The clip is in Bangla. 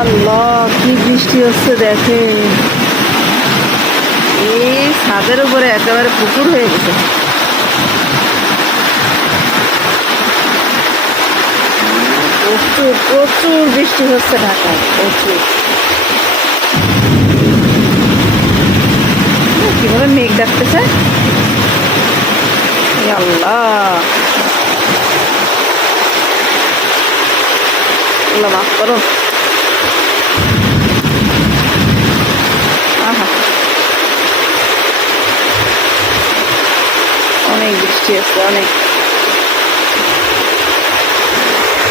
আল্লাহ কি বৃষ্টি হচ্ছে দেখেন, এই ছাদের উপরে একেবারে পুকুর হয়ে গেছে। প্রচুর প্রচুর বৃষ্টি হচ্ছে ঢাকায়, প্রচুর। কিভাবে মেঘ ডাকতেছে, আল্লাহ আল্লাহ মাফ করো। আহা, অনেক বৃষ্টি হচ্ছে, অনেক।